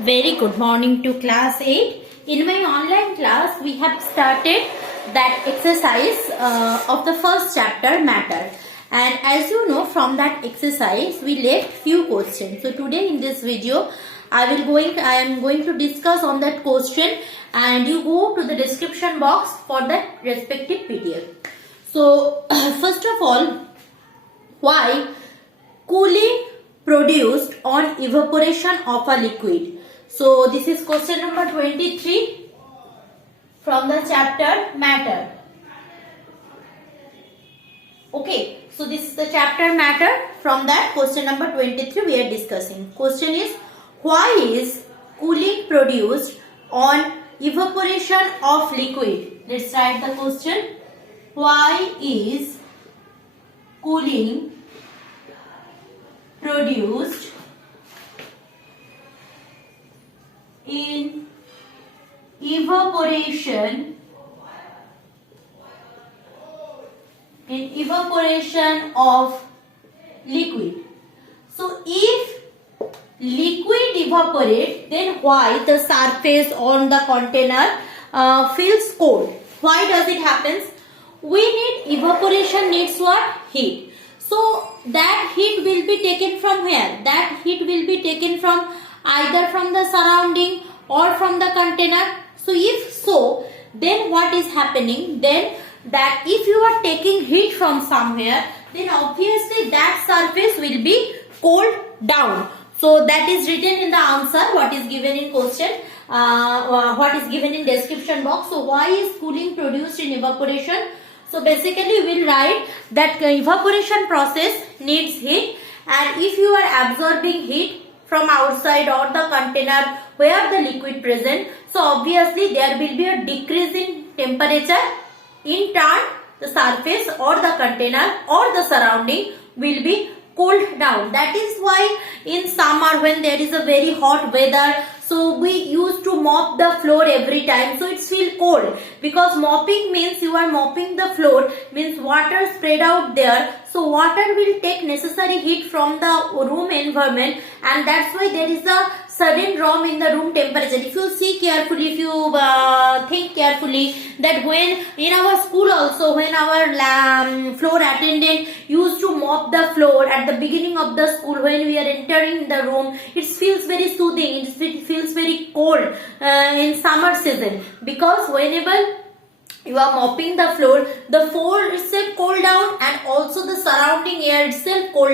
Very good morning to class 8. In my online class, we have started that exercise of the first chapter, matter. And as you know, from that exercise, we left few questions. So today in this video, I am going to discuss on that question, and you go to the description box for that respective PDF. So first of all, why cooling produced on evaporation of a liquid? So this is question number 23 from the chapter matter. Okay, so this is the chapter matter. From that question number 23 we are discussing. Question is, why is cooling produced on evaporation of liquid? Let's write the question. Why is cooling produced in evaporation of liquid? So if liquid evaporates, then why the surface on the container feels cold? Why does it happen? We need evaporation needs what? Heat. So that heat will be taken from where? That heat will be taken from either from the surrounding or from the container. So if so, then what is happening? Then that if you are taking heat from somewhere, then obviously that surface will be cooled down. So that is written in the answer, what is given in question, what is given in description box. So why is cooling produced in evaporation? So basically we will write that evaporation process needs heat, and if you are absorbing heat from outside or the container where the liquid present, so obviously there will be a decrease in temperature. In turn, the surface or the container or the surrounding will be cooled down. That is why in summer when there is a very hot weather, so we used to mop the floor every time, so it's feel cold, because mopping means you are mopping the floor, means water spread out there, so water will take necessary heat from the room environment, and that's why there is a sudden drop in the room temperature. If you see carefully, if you think carefully, that when in our school also, when our floor attendant used to mop the floor at the beginning of the school, when we are entering the room, it feels very soothing, it feels very cold in summer season, because whenever you are mopping the floor itself cool down, and also the surrounding air itself cooled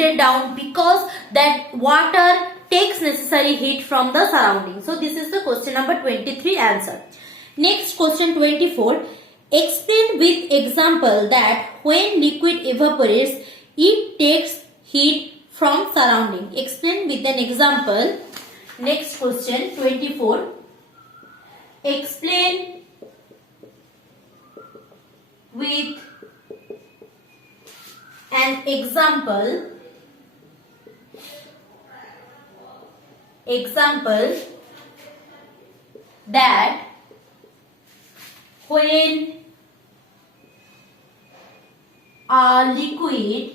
it down, because that water takes necessary heat from the surrounding. So this is the question number 23 answer. Next, question 24. Explain with example that when liquid evaporates, it takes heat from surrounding. Explain with an example. Next question 24. Explain with an example that when a liquid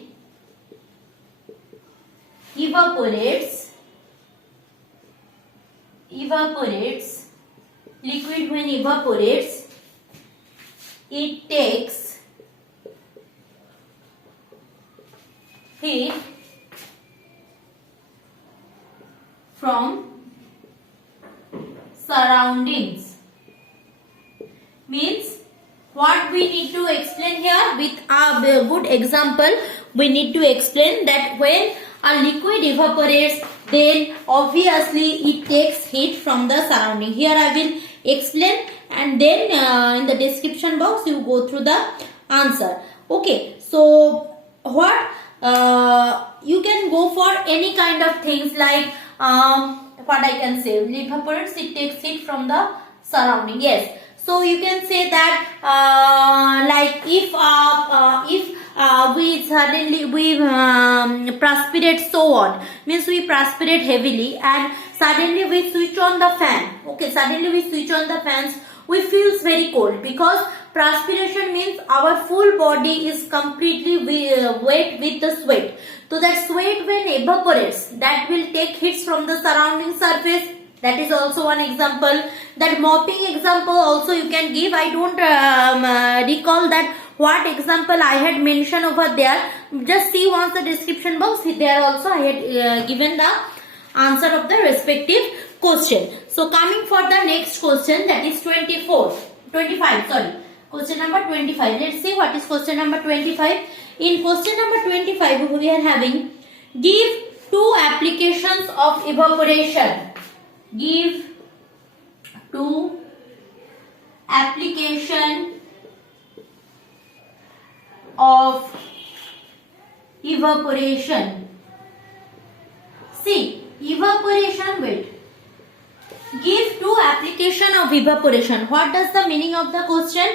evaporates, liquid when evaporates, it takes heat from surroundings. Means what we need to explain here with a good example, we need to explain that when a liquid evaporates, then obviously it takes heat from the surrounding. Here I will explain, and then in the description box you go through the answer. Okay, so what you can go for any kind of things like what I can say, evaporates, it takes heat from the surrounding. Yes, so you can say that like if we suddenly perspirate so on, means we perspirate heavily and suddenly we switch on the fan. Okay, suddenly we switch on the fans. we feels very cold, because perspiration means our full body is completely wet with the sweat. So that sweat when evaporates, that will take hits from the surrounding surface. That is also one example. That mopping example also you can give. I don't recall that what example I had mentioned over there. Just see once the description box. There also I had given the answer of the respective question. So coming for the next question, that is 25, sorry. Question number 25. Let's see what is question number 25. In question number 25, we are having, give 2 applications of evaporation. Give 2 application of evaporation. See, evaporation, wait. Give 2 application of evaporation. What does the meaning of the question?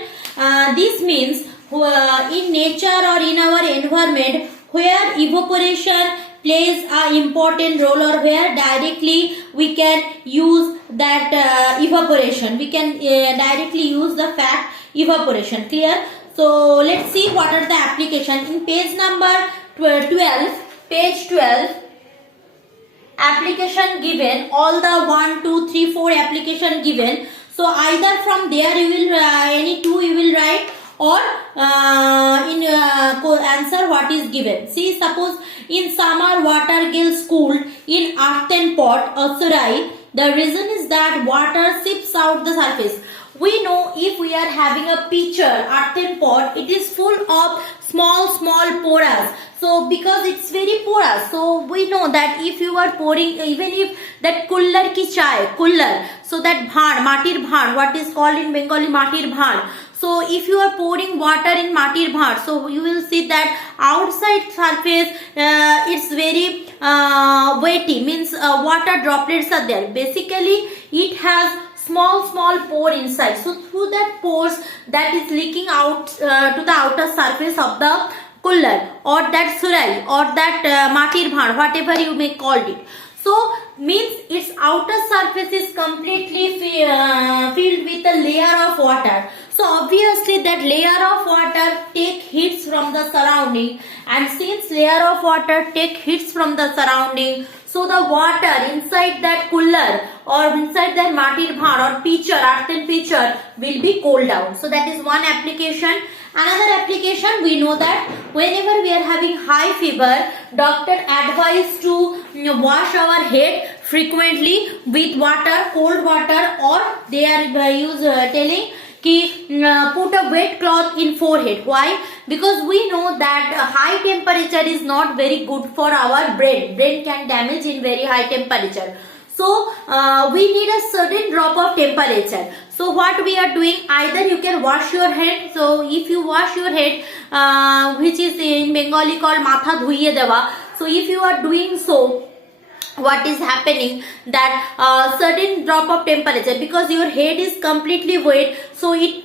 This means in nature or in our environment where evaporation plays an important role, or where directly we can use that evaporation. We can directly use the fact evaporation. Clear? So let's see what are the application. In page number 12, page 12, application given, all the 1, 2, 3, 4 application given. So either from there you will any 2 you will write, or in answer what is given. See, suppose in summer water gets cooled in earthen pot or surai. The reason is that water seeps out the surface. We know if we are having a pitcher, earthen pot, it is full of small pores. So because it's very porous, so we know that if you are pouring, even if that cooler ki chai, cooler, so that bhaan, matir bhaan, what is called in Bengali matir bhaan. So if you are pouring water in matir bhaan, so you will see that outside surface it's very wetty, means water droplets are there. Basically it has small pore inside. So through that pores, that is leaking out to the outer surface of the cooler, or that surai, or that matir bhaan, whatever you may call it. So means its outer surface is completely filled with a layer of water. So obviously that layer of water take hits from the surrounding, and since layer of water take hits from the surrounding, so the water inside that cooler or inside that matir bhaan or pitcher, earthen pitcher, will be cooled down. So that is one application. Another application, we know that whenever we are having high fever, doctor advise to wash our head frequently with water, cold water, or they are telling ki put a wet cloth in forehead. Why? Because we know that high temperature is not very good for our brain. Brain can damage in very high temperature. So we need a certain drop of temperature. So what we are doing, either you can wash your head. So if you wash your head, which is in Bengali called matha dhuiye dewa. So if you are doing so, what is happening, that certain drop of temperature, because your head is completely wet, so it